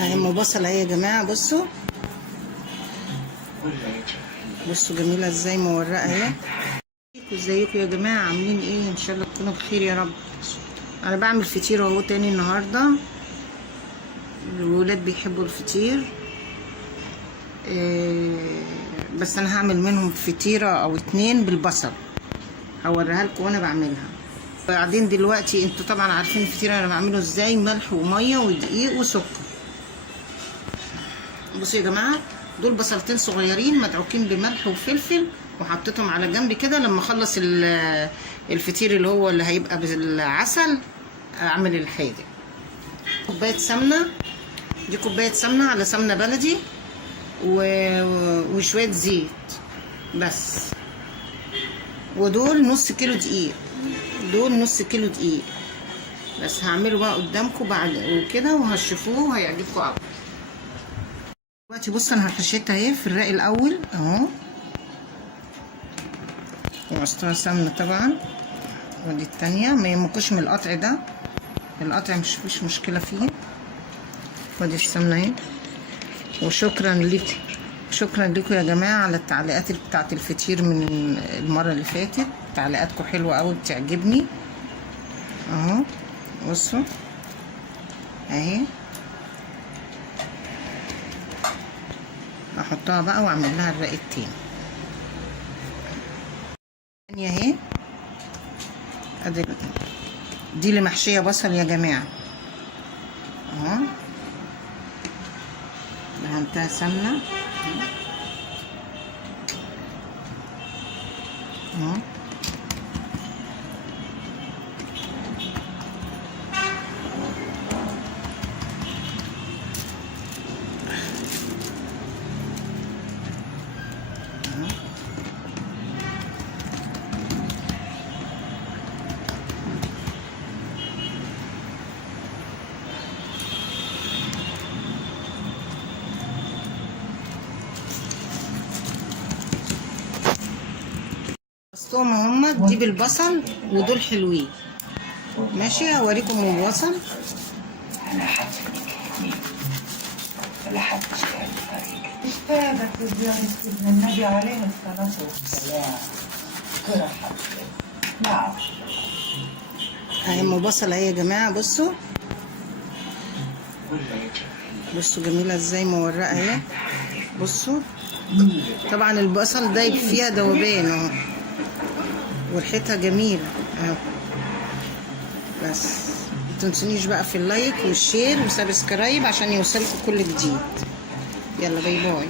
اهي ام بصل اهي يا جماعه. بصوا بصوا جميله ازاي مورقه اهي. ازيكم يا جماعه، عاملين ايه؟ ان شاء الله تكونوا بخير يا رب. انا بعمل فطير اهو تاني النهارده. الولاد بيحبوا الفطير، بس انا هعمل منهم فطيره او اتنين بالبصل، هوريها لكم وانا بعملها. بعدين دلوقتي انتوا طبعا عارفين الفطيره انا بعمله ازاي، ملح وميه ودقيق وسكر. بصوا يا جماعه، دول بصلتين صغيرين مدعوكين بملح وفلفل، وحطيتهم على جنب كده. لما اخلص الفطير اللي هو اللي هيبقى بالعسل اعمل الحاجه. كوبايه سمنه، دي كوبايه سمنه على سمنه بلدي وشويه زيت بس. ودول نص كيلو دقيق، دول نص كيلو دقيق بس. هعمله بقى قدامكم بعد وكده وهشوفوه وهيعجبكم قوي. دلوقتي بصوا انا حشيتها اهي في الرق الاول اهو، وعصتها سمنه طبعا. ودي التانية، ما يهمكوش من القطع ده، القطع مش فيش مشكله فيه. ودي السمنه اهي. وشكرا ليك، شكرا لكم يا جماعه على التعليقات بتاعت الفطير من المره اللي فاتت. تعليقاتكم حلوه قوي بتعجبني اهو. بصوا اهي، احطها بقى واعمل لها الرق التاني. الثانيه اهي، ادي دي اللي محشيه بصل يا جماعه اهو. دهنتها سمنه اهو. بصوهم هما، دي بالبصل ودول حلوين. ماشي، هوريكم البصل. اشتاقت لزيارة سيدنا النبي عليه الصلاة والسلام. نعم. اهي ام بصل اهي يا جماعه. بصوا بصوا جميله ازاي مورقه اهي. بصوا طبعا البصل دايب فيها ذوبان اهو، وريحتها جميله اهو. بس متنسونيش بقى في اللايك والشير وسبسكرايب عشان يوصلكم كل جديد. يلا باي باي.